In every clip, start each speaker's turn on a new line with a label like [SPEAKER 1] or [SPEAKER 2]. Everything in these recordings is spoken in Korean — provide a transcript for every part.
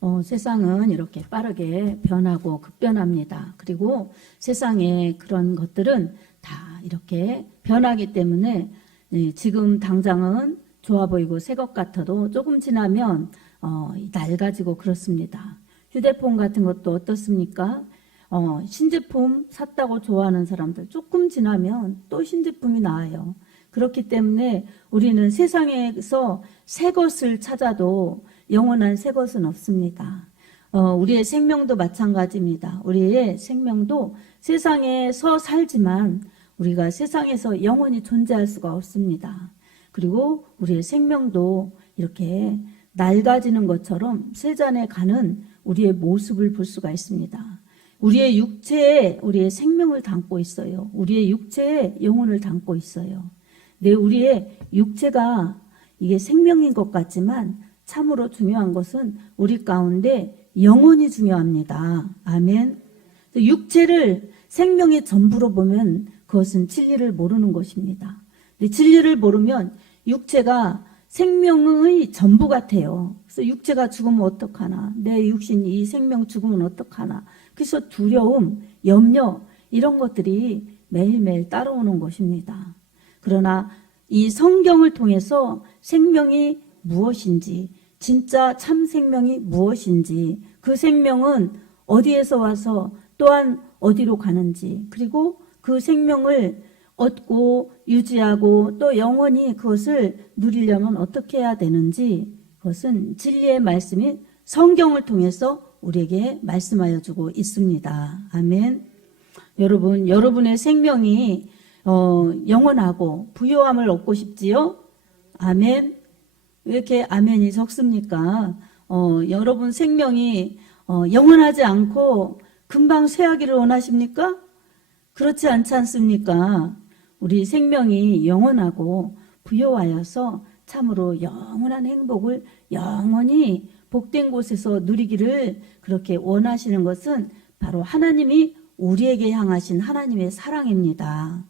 [SPEAKER 1] 어, 세상은 이렇게 빠르게 변하고 급변합니다. 그리고 세상의 그런 것들은 다 이렇게 변하기 때문에 네, 지금 당장은 좋아 보이고 새 것 같아도 조금 지나면 어, 낡아지고 그렇습니다. 휴대폰 같은 것도 어떻습니까? 어, 신제품 샀다고 좋아하는 사람들 조금 지나면 또 신제품이 나와요. 그렇기 때문에 우리는 세상에서 새 것을 찾아도 영원한 새 것은 없습니다. 어, 우리의 생명도 마찬가지입니다. 우리의 생명도 세상에서 살지만 우리가 세상에서 영원히 존재할 수가 없습니다. 그리고 우리의 생명도 이렇게 낡아지는 것처럼 세잔에 가는 우리의 모습을 볼 수가 있습니다. 우리의 육체에 우리의 생명을 담고 있어요. 우리의 육체에 영혼을 담고 있어요. 내 우리의 육체가 이게 생명인 것 같지만 참으로 중요한 것은 우리 가운데 영혼이 중요합니다. 아멘. 육체를 생명의 전부로 보면 그것은 진리를 모르는 것입니다. 진리를 모르면 육체가 생명의 전부 같아요. 그래서 육체가 죽으면 어떡하나, 내 육신 이 생명 죽으면 어떡하나. 그래서 두려움, 염려 이런 것들이 매일매일 따라오는 것입니다. 그러나 이 성경을 통해서 생명이 무엇인지, 진짜 참 생명이 무엇인지, 그 생명은 어디에서 와서 또한 어디로 가는지, 그리고 그 생명을 얻고 유지하고 또 영원히 그것을 누리려면 어떻게 해야 되는지, 그것은 진리의 말씀이 성경을 통해서 우리에게 말씀하여 주고 있습니다. 아멘. 여러분, 여러분의 생명이 어, 영원하고 부요함을 얻고 싶지요? 아멘. 왜 이렇게 아멘이 적습니까? 어, 여러분 생명이 어, 영원하지 않고 금방 쇠하기를 원하십니까? 그렇지 않지 않습니까? 우리 생명이 영원하고 부여하여서 참으로 영원한 행복을 영원히 복된 곳에서 누리기를 그렇게 원하시는 것은 바로 하나님이 우리에게 향하신 하나님의 사랑입니다.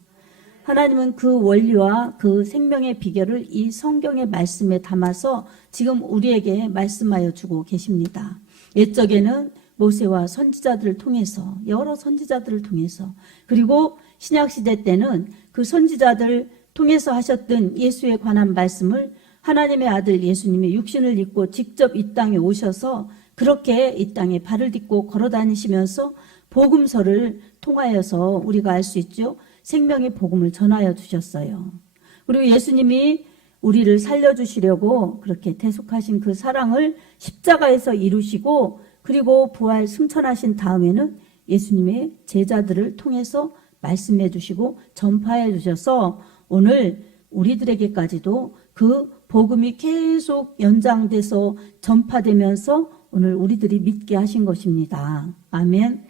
[SPEAKER 1] 하나님은 그 원리와 그 생명의 비결을 이 성경의 말씀에 담아서 지금 우리에게 말씀하여 주고 계십니다. 옛적에는 모세와 선지자들을 통해서 여러 선지자들을 통해서 그리고 신약 시대 때는 그 선지자들 통해서 하셨던 예수에 관한 말씀을 하나님의 아들 예수님이 육신을 입고 직접 이 땅에 오셔서 그렇게 이 땅에 발을 딛고 걸어 다니시면서 복음서를 통하여서 우리가 알 수 있죠. 생명의 복음을 전하여 주셨어요. 그리고 예수님이 우리를 살려주시려고 그렇게 대속하신 그 사랑을 십자가에서 이루시고 그리고 부활 승천하신 다음에는 예수님의 제자들을 통해서 말씀해 주시고 전파해 주셔서 오늘 우리들에게까지도 그 복음이 계속 연장돼서 전파되면서 오늘 우리들이 믿게 하신 것입니다. 아멘.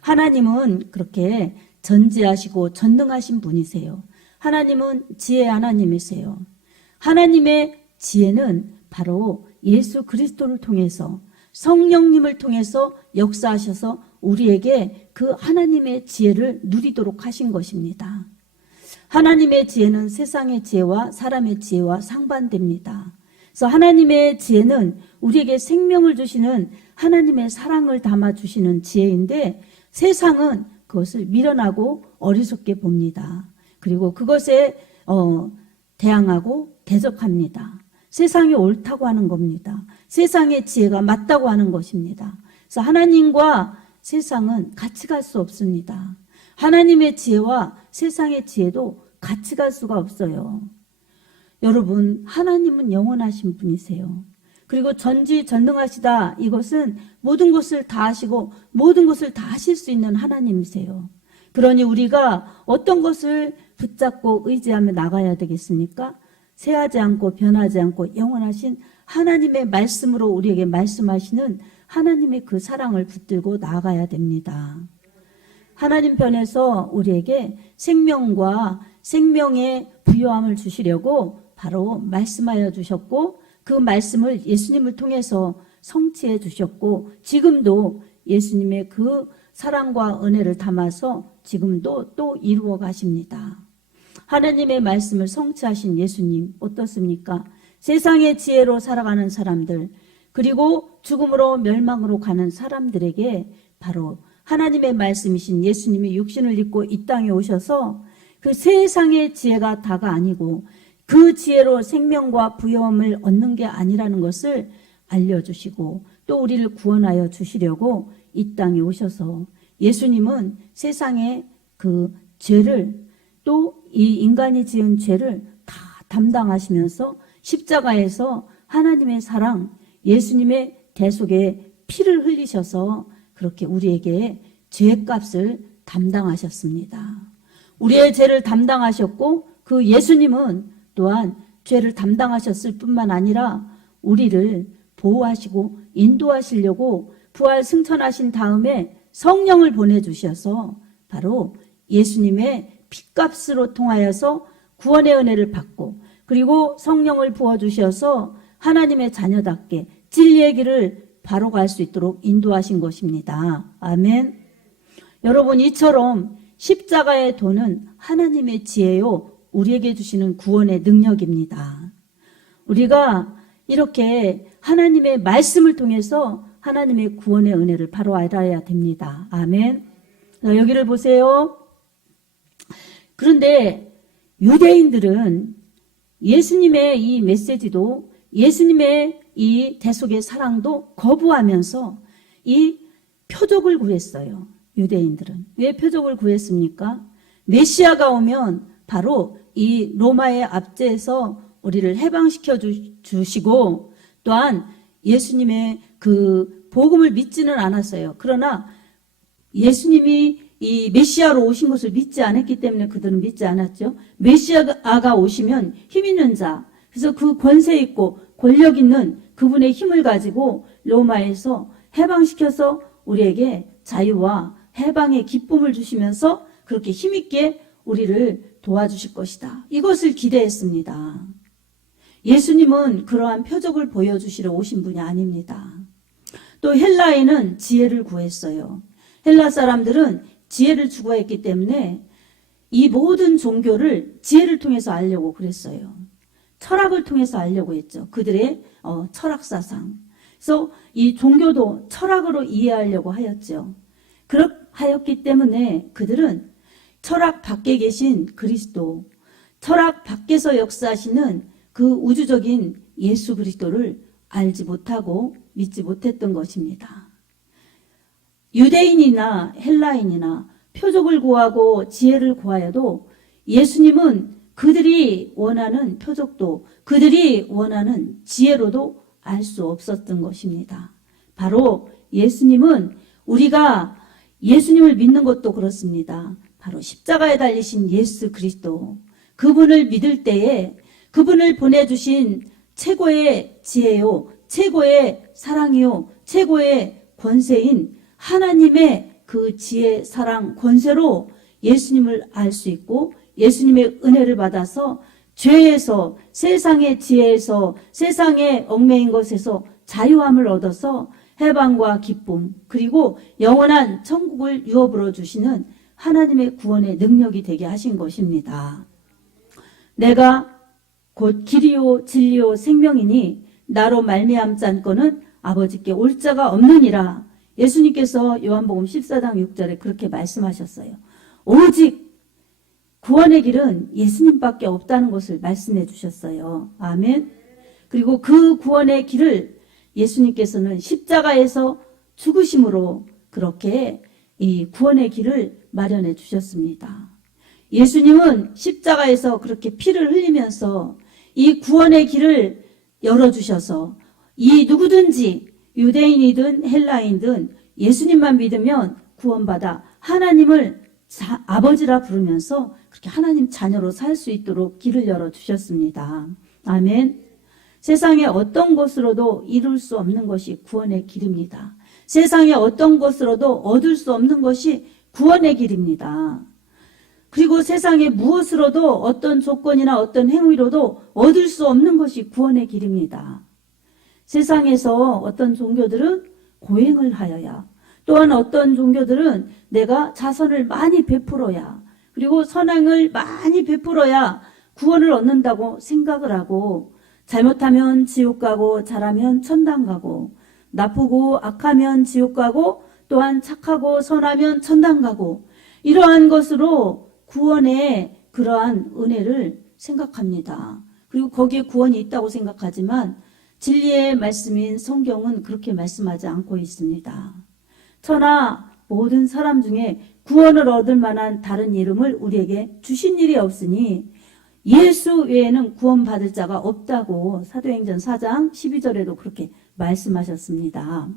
[SPEAKER 1] 하나님은 그렇게 전지하시고 전능하신 분이세요. 하나님은 지혜 하나님이세요. 하나님의 지혜는 바로 예수 그리스도를 통해서 성령님을 통해서 역사하셔서 우리에게 그 하나님의 지혜를 누리도록 하신 것입니다. 하나님의 지혜는 세상의 지혜와 사람의 지혜와 상반됩니다. 그래서 하나님의 지혜는 우리에게 생명을 주시는 하나님의 사랑을 담아 주시는 지혜인데 세상은 그것을 밀어나고 어리석게 봅니다. 그리고 그것에 어, 대항하고 대적합니다. 세상이 옳다고 하는 겁니다. 세상의 지혜가 맞다고 하는 것입니다. 그래서 하나님과 세상은 같이 갈 수 없습니다. 하나님의 지혜와 세상의 지혜도 같이 갈 수가 없어요. 여러분, 하나님은 영원하신 분이세요. 그리고 전지 전능하시다. 이것은 모든 것을 다 하시고 모든 것을 다 하실 수 있는 하나님이세요. 그러니 우리가 어떤 것을 붙잡고 의지하며 나가야 되겠습니까? 새하지 않고 변하지 않고 영원하신 하나님의 말씀으로 우리에게 말씀하시는 하나님의 그 사랑을 붙들고 나가야 됩니다. 하나님 편에서 우리에게 생명과 생명의 부요함을 주시려고 바로 말씀하여 주셨고 그 말씀을 예수님을 통해서 성취해 주셨고 지금도 예수님의 그 사랑과 은혜를 담아서 지금도 또 이루어 가십니다. 하나님의 말씀을 성취하신 예수님 어떻습니까? 세상의 지혜로 살아가는 사람들 그리고 죽음으로 멸망으로 가는 사람들에게 바로 하나님의 말씀이신 예수님이 육신을 입고 이 땅에 오셔서 그 세상의 지혜가 다가 아니고 그 지혜로 생명과 부여함을 얻는 게 아니라는 것을 알려주시고 또 우리를 구원하여 주시려고 이 땅에 오셔서 예수님은 세상의 그 죄를 또 이 인간이 지은 죄를 다 담당하시면서 십자가에서 하나님의 사랑, 예수님의 대속에 피를 흘리셔서 그렇게 우리에게 죄값을 담당하셨습니다. 우리의 죄를 담당하셨고 그 예수님은 또한 죄를 담당하셨을 뿐만 아니라 우리를 보호하시고 인도하시려고 부활 승천하신 다음에 성령을 보내주셔서 바로 예수님의 피값으로 통하여서 구원의 은혜를 받고 그리고 성령을 부어주셔서 하나님의 자녀답게 진리의 길을 바로 갈 수 있도록 인도하신 것입니다. 아멘. 여러분 이처럼 십자가의 도는 하나님의 지혜요 우리에게 주시는 구원의 능력입니다. 우리가 이렇게 하나님의 말씀을 통해서 하나님의 구원의 은혜를 바로 알아야 됩니다. 아멘. 자, 여기를 보세요. 그런데 유대인들은 예수님의 이 메시지도 예수님의 이 대속의 사랑도 거부하면서 이 표적을 구했어요. 유대인들은. 왜 표적을 구했습니까? 메시아가 오면 바로 이 로마의 압제에서 우리를 해방시켜 주시고 또한 예수님의 그 복음을 믿지는 않았어요. 그러나 예수님이 이 메시아로 오신 것을 믿지 않았기 때문에 그들은 믿지 않았죠. 메시아가 오시면 힘 있는 자, 그래서 그 권세 있고 권력 있는 그분의 힘을 가지고 로마에서 해방시켜서 우리에게 자유와 해방의 기쁨을 주시면서 그렇게 힘있게 우리를 도와주실 것이다. 이것을 기대했습니다. 예수님은 그러한 표적을 보여주시러 오신 분이 아닙니다. 또 헬라에는 지혜를 구했어요. 헬라 사람들은 지혜를 추구했기 때문에 이 모든 종교를 지혜를 통해서 알려고 그랬어요. 철학을 통해서 알려고 했죠. 그들의 어, 철학 사상. 그래서 이 종교도 철학으로 이해하려고 하였죠. 그렇 하였기 때문에 그들은 철학 밖에 계신 그리스도, 철학 밖에서 역사하시는 그 우주적인 예수 그리스도를 알지 못하고 믿지 못했던 것입니다. 유대인이나 헬라인이나 표적을 구하고 지혜를 구하여도 예수님은 그들이 원하는 표적도 그들이 원하는 지혜로도 알 수 없었던 것입니다. 바로 예수님은 우리가 예수님을 믿는 것도 그렇습니다. 바로 십자가에 달리신 예수 그리스도. 그분을 믿을 때에 그분을 보내주신 최고의 지혜요, 최고의 사랑이요, 최고의 권세인 하나님의 그 지혜, 사랑, 권세로 예수님을 알 수 있고 예수님의 은혜를 받아서 죄에서 세상의 지혜에서 세상의 얽매인 것에서 자유함을 얻어서 해방과 기쁨 그리고 영원한 천국을 유업으로 주시는 하나님의 구원의 능력이 되게 하신 것입니다. 내가 곧 길이요 진리요 생명이니 나로 말미암지 않고는 아버지께 올 자가 없느니라. 예수님께서 요한복음 14장 6절에 그렇게 말씀하셨어요. 오직 구원의 길은 예수님밖에 없다는 것을 말씀해 주셨어요. 아멘. 그리고 그 구원의 길을 예수님께서는 십자가에서 죽으심으로 그렇게 이 구원의 길을 마련해 주셨습니다. 예수님은 십자가에서 그렇게 피를 흘리면서 이 구원의 길을 열어주셔서 이 누구든지 유대인이든 헬라인든 예수님만 믿으면 구원받아 하나님을 자, 아버지라 부르면서 그렇게 하나님 자녀로 살 수 있도록 길을 열어주셨습니다. 아멘. 세상에 어떤 것으로도 이룰 수 없는 것이 구원의 길입니다. 세상에 어떤 것으로도 얻을 수 없는 것이 구원의 길입니다. 그리고 세상에 무엇으로도 어떤 조건이나 어떤 행위로도 얻을 수 없는 것이 구원의 길입니다. 세상에서 어떤 종교들은 고행을 하여야 또한 어떤 종교들은 내가 자선을 많이 베풀어야 그리고 선행을 많이 베풀어야 구원을 얻는다고 생각을 하고 잘못하면 지옥 가고 잘하면 천당 가고 나쁘고 악하면 지옥 가고 또한 착하고 선하면 천당 가고 이러한 것으로 구원의 그러한 은혜를 생각합니다. 그리고 거기에 구원이 있다고 생각하지만 진리의 말씀인 성경은 그렇게 말씀하지 않고 있습니다. 천하 모든 사람 중에 구원을 얻을 만한 다른 이름을 우리에게 주신 일이 없으니 예수 외에는 구원받을 자가 없다고 사도행전 4장 12절에도 그렇게 말씀하셨습니다.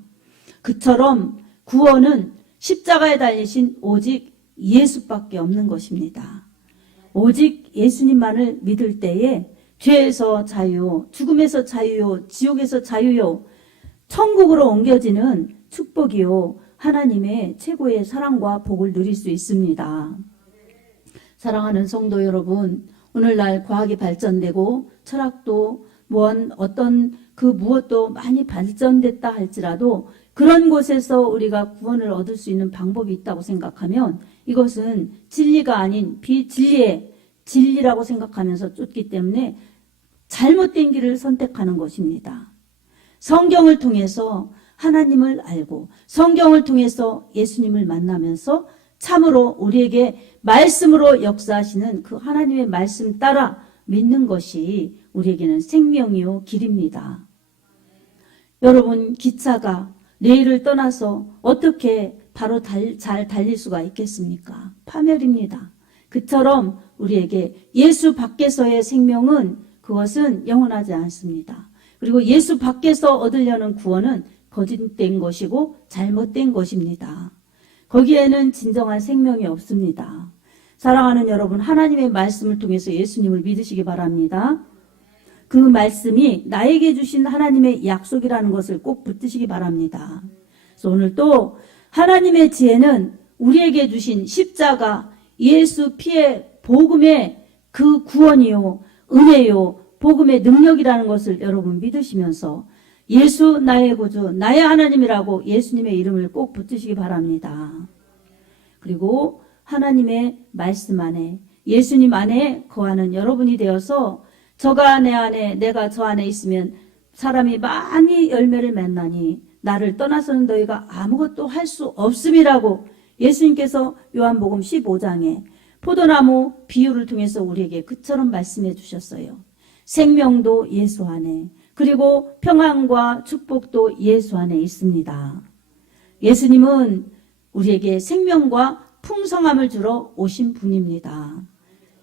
[SPEAKER 1] 그처럼 구원은 십자가에 달리신 오직 예수밖에 없는 것입니다. 오직 예수님만을 믿을 때에 죄에서 자유요, 죽음에서 자유요, 지옥에서 자유요, 천국으로 옮겨지는 축복이요, 하나님의 최고의 사랑과 복을 누릴 수 있습니다. 사랑하는 성도 여러분, 오늘날 과학이 발전되고 철학도 무언 어떤 그 무엇도 많이 발전됐다 할지라도 그런 곳에서 우리가 구원을 얻을 수 있는 방법이 있다고 생각하면 이것은 진리가 아닌 비진리의 진리라고 생각하면서 쫓기 때문에 잘못된 길을 선택하는 것입니다. 성경을 통해서 하나님을 알고 성경을 통해서 예수님을 만나면서 참으로 우리에게 말씀으로 역사하시는 그 하나님의 말씀 따라 믿는 것이 우리에게는 생명이요 길입니다. 여러분 기차가 내일을 떠나서 어떻게 바로 달, 잘 달릴 수가 있겠습니까? 파멸입니다. 그처럼 우리에게 예수 밖에서의 생명은 그것은 영원하지 않습니다. 그리고 예수 밖에서 얻으려는 구원은 거짓된 것이고 잘못된 것입니다. 거기에는 진정한 생명이 없습니다. 사랑하는 여러분, 하나님의 말씀을 통해서 예수님을 믿으시기 바랍니다. 그 말씀이 나에게 주신 하나님의 약속이라는 것을 꼭 붙드시기 바랍니다. 그래서 오늘 또 하나님의 지혜는 우리에게 주신 십자가 예수 피의 복음의 그 구원이요, 은혜요, 복음의 능력이라는 것을 여러분 믿으시면서 예수 나의 구주, 나의 하나님이라고 예수님의 이름을 꼭 붙으시기 바랍니다. 그리고 하나님의 말씀 안에 예수님 안에 거하는 여러분이 되어서 저가 내 안에 내가 저 안에 있으면 사람이 많이 열매를 맺나니 나를 떠나서는 너희가 아무것도 할 수 없음이라고 예수님께서 요한복음 15장에 포도나무 비유를 통해서 우리에게 그처럼 말씀해 주셨어요. 생명도 예수 안에 그리고 평안과 축복도 예수 안에 있습니다. 예수님은 우리에게 생명과 풍성함을 주러 오신 분입니다.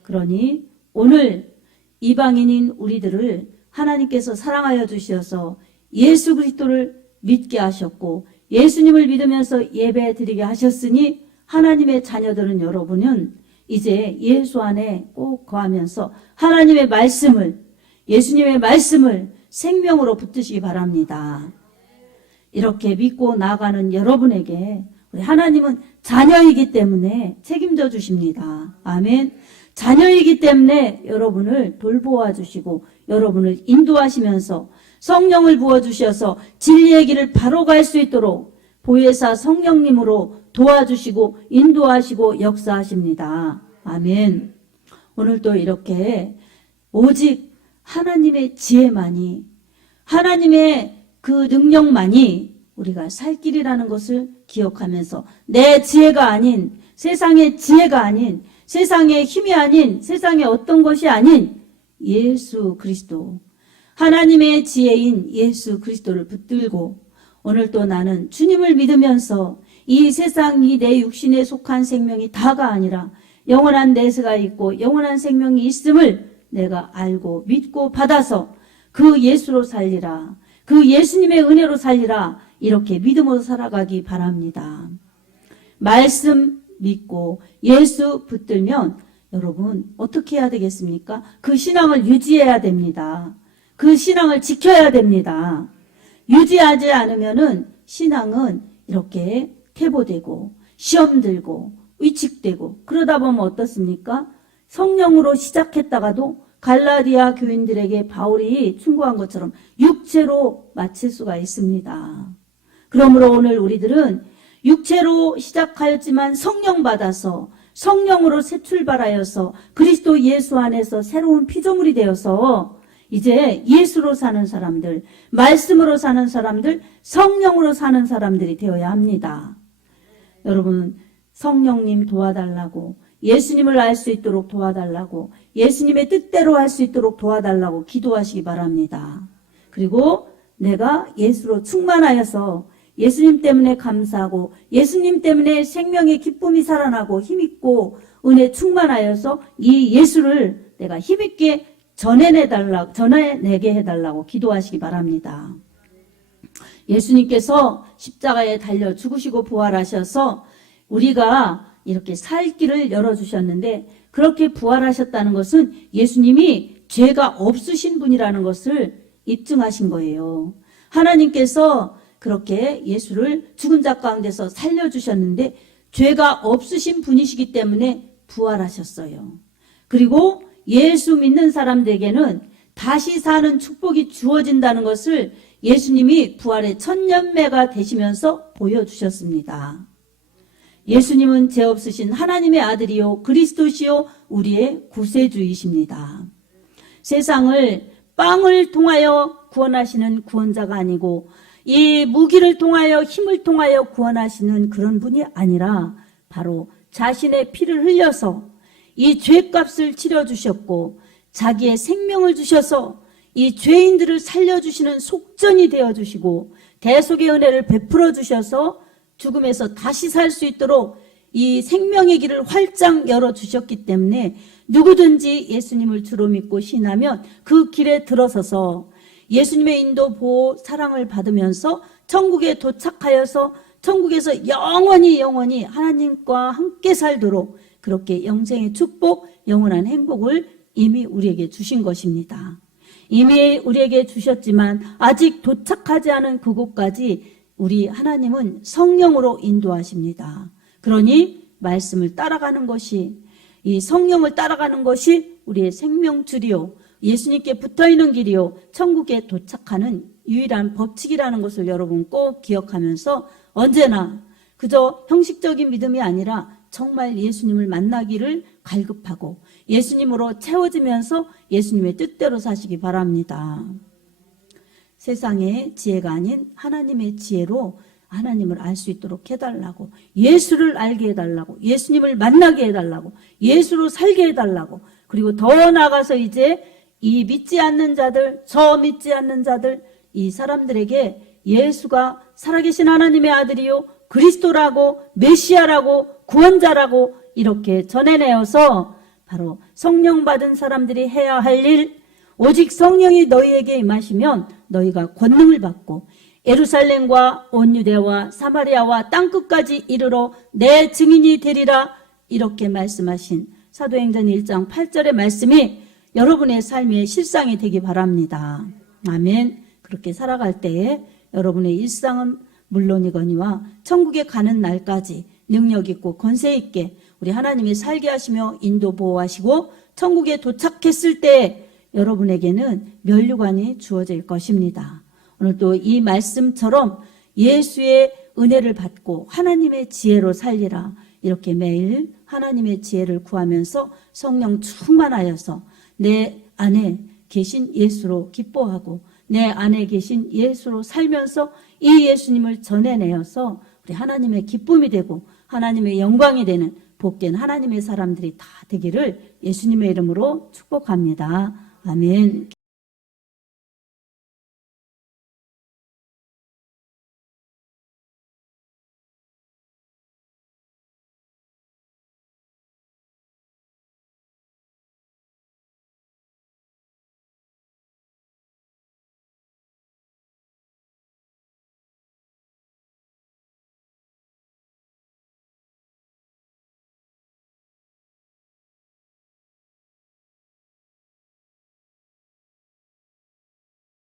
[SPEAKER 1] 그러니 오늘 이방인인 우리들을 하나님께서 사랑하여 주셔서 예수 그리스도를 믿게 하셨고 예수님을 믿으면서 예배 드리게 하셨으니 하나님의 자녀들은 여러분은 이제 예수 안에 꼭 거하면서 하나님의 말씀을 예수님의 말씀을 생명으로 붙드시기 바랍니다. 이렇게 믿고 나가는 여러분에게 우리 하나님은 자녀이기 때문에 책임져 주십니다. 아멘. 자녀이기 때문에 여러분을 돌보아 주시고 여러분을 인도하시면서 성령을 부어 주셔서 진리의 길을 바로 갈 수 있도록 보혜사 성령님으로 도와주시고 인도하시고 역사하십니다. 아멘. 오늘도 이렇게 오직 하나님의 지혜만이 하나님의 그 능력만이 우리가 살 길이라는 것을 기억하면서 내 지혜가 아닌 세상의 지혜가 아닌 세상의 힘이 아닌 세상의 어떤 것이 아닌 예수 그리스도 하나님의 지혜인 예수 그리스도를 붙들고 오늘 또 나는 주님을 믿으면서 이 세상이 내 육신에 속한 생명이 다가 아니라 영원한 내세가 있고 영원한 생명이 있음을 내가 알고 믿고 받아서 그 예수로 살리라. 그 예수님의 은혜로 살리라. 이렇게 믿음으로 살아가기 바랍니다. 말씀 믿고 예수 붙들면 여러분 어떻게 해야 되겠습니까? 그 신앙을 유지해야 됩니다. 그 신앙을 지켜야 됩니다. 유지하지 않으면은 신앙은 이렇게 퇴보되고 시험 들고 위축되고 그러다 보면 어떻습니까? 성령으로 시작했다가도 갈라디아 교인들에게 바울이 충고한 것처럼 육체로 마칠 수가 있습니다. 그러므로 오늘 우리들은 육체로 시작하였지만 성령 받아서 성령으로 새 출발하여서 그리스도 예수 안에서 새로운 피조물이 되어서 이제 예수로 사는 사람들, 말씀으로 사는 사람들, 성령으로 사는 사람들이 되어야 합니다. 여러분, 성령님 도와달라고, 예수님을 알 수 있도록 도와달라고, 예수님의 뜻대로 할 수 있도록 도와달라고 기도하시기 바랍니다. 그리고 내가 예수로 충만하여서 예수님 때문에 감사하고, 예수님 때문에 생명의 기쁨이 살아나고 힘있고, 은혜 충만하여서 이 예수를 내가 힘있게 전해내달라, 전해내게 해달라고 기도하시기 바랍니다. 예수님께서 십자가에 달려 죽으시고 부활하셔서 우리가 이렇게 살 길을 열어주셨는데 그렇게 부활하셨다는 것은 예수님이 죄가 없으신 분이라는 것을 입증하신 거예요. 하나님께서 그렇게 예수를 죽은 자 가운데서 살려주셨는데 죄가 없으신 분이시기 때문에 부활하셨어요. 그리고 예수 믿는 사람들에게는 다시 사는 축복이 주어진다는 것을 예수님이 부활의 천년매가 되시면서 보여주셨습니다. 예수님은 죄 없으신 하나님의 아들이요 그리스도시요 우리의 구세주이십니다. 세상을 빵을 통하여 구원하시는 구원자가 아니고 이 무기를 통하여 힘을 통하여 구원하시는 그런 분이 아니라 바로 자신의 피를 흘려서 이 죄값을 치러 주셨고 자기의 생명을 주셔서 이 죄인들을 살려주시는 속전이 되어 주시고 대속의 은혜를 베풀어 주셔서 죽음에서 다시 살 수 있도록 이 생명의 길을 활짝 열어 주셨기 때문에 누구든지 예수님을 주로 믿고 신하면 그 길에 들어서서 예수님의 인도 보호 사랑을 받으면서 천국에 도착하여서 천국에서 영원히 영원히 하나님과 함께 살도록 그렇게 영생의 축복, 영원한 행복을 이미 우리에게 주신 것입니다. 이미 우리에게 주셨지만 아직 도착하지 않은 그곳까지 우리 하나님은 성령으로 인도하십니다. 그러니 말씀을 따라가는 것이 이 성령을 따라가는 것이 우리의 생명줄이요. 예수님께 붙어 있는 길이요. 천국에 도착하는 유일한 법칙이라는 것을 여러분 꼭 기억하면서 언제나 그저 형식적인 믿음이 아니라 정말 예수님을 만나기를 갈급하고 예수님으로 채워지면서 예수님의 뜻대로 사시기 바랍니다. 세상의 지혜가 아닌 하나님의 지혜로 하나님을 알 수 있도록 해달라고 예수를 알게 해달라고 예수님을 만나게 해달라고 예수로 살게 해달라고 그리고 더 나아가서 이제 이 믿지 않는 자들 저 믿지 않는 자들 이 사람들에게 예수가 살아계신 하나님의 아들이요 그리스도라고 메시아라고 구원자라고 이렇게 전해내어서 바로 성령 받은 사람들이 해야 할 일, 오직 성령이 너희에게 임하시면 너희가 권능을 받고 예루살렘과 온 유대와 사마리아와 땅끝까지 이르러 내 증인이 되리라 이렇게 말씀하신 사도행전 1장 8절의 말씀이 여러분의 삶의 실상이 되기 바랍니다. 아멘. 그렇게 살아갈 때에 여러분의 일상은 물론이거니와 천국에 가는 날까지 능력 있고 권세 있게 우리 하나님이 살게 하시며 인도 보호하시고 천국에 도착했을 때 여러분에게는 면류관이 주어질 것입니다. 오늘 또 이 말씀처럼 예수의 은혜를 받고 하나님의 지혜로 살리라. 이렇게 매일 하나님의 지혜를 구하면서 성령 충만하여서 내 안에 계신 예수로 기뻐하고 내 안에 계신 예수로 살면서 이 예수님을 전해내어서 우리 하나님의 기쁨이 되고 하나님의 영광이 되는 복된 하나님의 사람들이 다 되기를 예수님의 이름으로 축복합니다. 아멘.